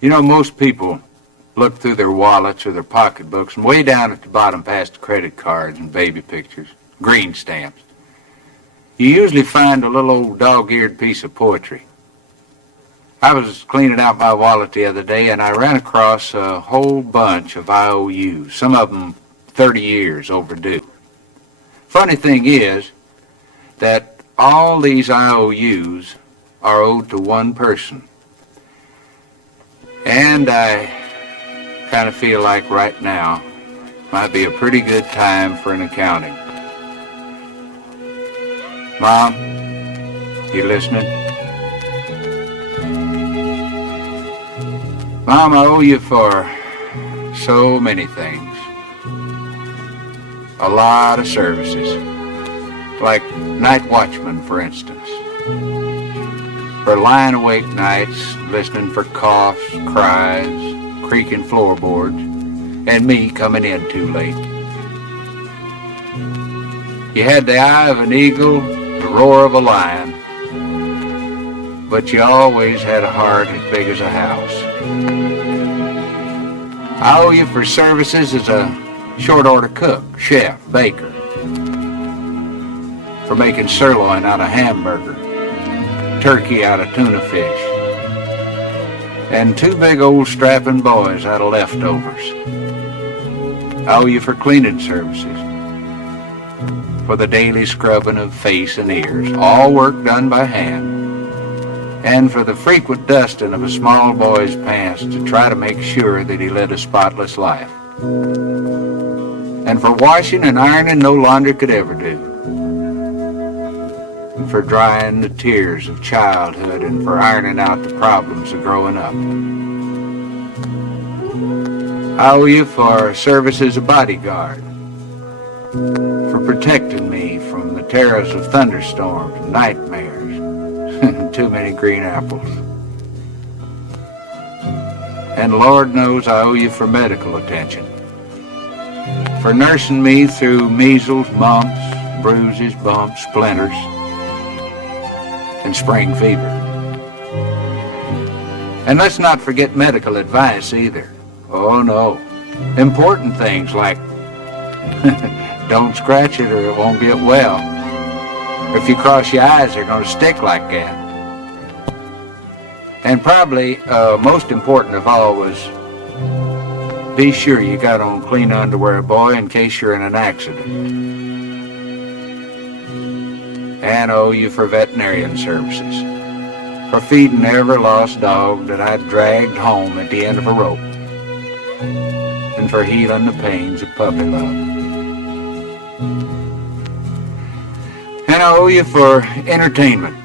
You know, most people look through their wallets or their pocketbooks, and way down at the bottom past the credit cards and baby pictures, green stamps, you usually find a little old dog-eared piece of poetry. I was cleaning out my wallet the other day, and I ran across a whole bunch of IOUs, some of them 30 years overdue. Funny thing is that all these IOUs are owed to one person. And I kind of feel like right now might be a pretty good time for an accounting. Mom, you listening? Mom, I owe you for so many things. A lot of services. Like night watchman, for instance. For lying awake nights, listening for coughs, cries, creaking floorboards, and me coming in too late. You had the eye of an eagle, the roar of a lion, but you always had a heart as big as a house. I owe you for services as a short-order cook, chef, baker, for making sirloin out of hamburger, turkey out of tuna fish, and two big old strapping boys out of leftovers. I owe you for cleaning services, for the daily scrubbing of face and ears, all work done by hand, and for the frequent dusting of a small boy's pants to try to make sure that he led a spotless life, and for washing and ironing no laundry could ever do, and for drying the tears of childhood, and for ironing out the problems of growing up. I owe you for service as a bodyguard, for protecting me from the terrors of thunderstorms and nightmares and too many green apples. And Lord knows I owe you for medical attention, for nursing me through measles, mumps, bruises, bumps, splinters, and spring fever. And let's not forget medical advice either. Oh no. Important things like don't scratch it or it won't get well. If you cross your eyes, they're going to stick like that. And probably most important of all was be sure you got on clean underwear, boy, in case you're in an accident. And owe you for veterinarian services, for feeding every lost dog that I dragged home at the end of a rope, and for healing the pains of puppy love. And I owe you for entertainment.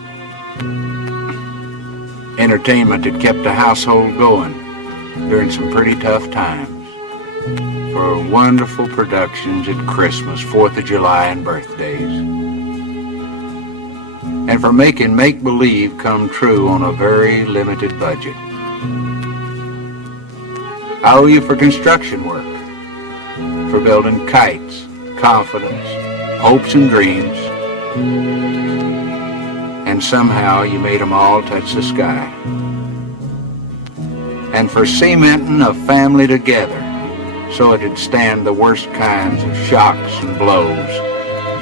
Entertainment that kept the household going during some pretty tough times. For wonderful productions at Christmas, 4th of July, and birthdays. And for making make-believe come true on a very limited budget. I owe you for construction work, for building kites, confidence, hopes and dreams, and somehow you made them all touch the sky. And for cementing a family together so it'd stand the worst kinds of shocks and blows,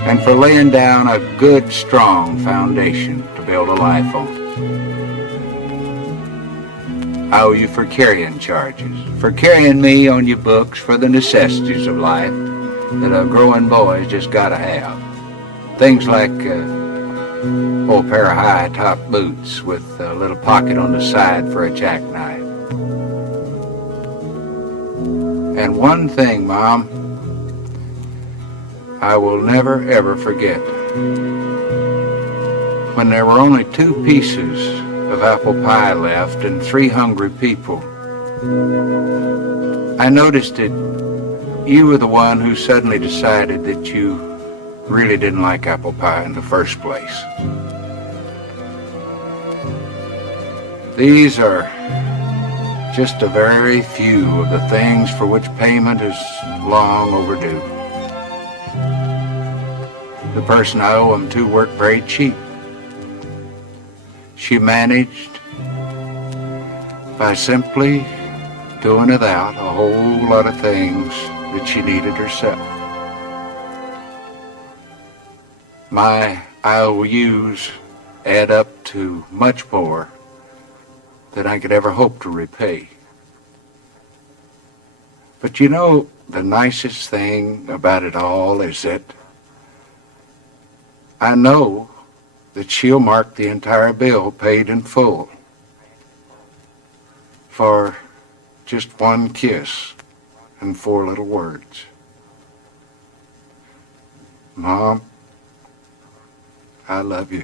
and for laying down a good, strong foundation to build a life on. I owe you for carrying charges, for carrying me on your books for the necessities of life that a growing boy's just gotta have. Things like a pair of high-top boots with a little pocket on the side for a jackknife. And one thing, Mom, I will never, ever forget. When there were only 2 pieces of apple pie left and 3 hungry people, I noticed that you were the one who suddenly decided that you really didn't like apple pie in the first place. These are just a very few of the things for which payment is long overdue. The person I owe them to worked very cheap. She managed by simply doing without a whole lot of things that she needed herself. My IOUs add up to much more than I could ever hope to repay. But you know, the nicest thing about it all is that I know that she'll mark the entire bill paid in full for just one kiss and 4 little words. Mom, I love you.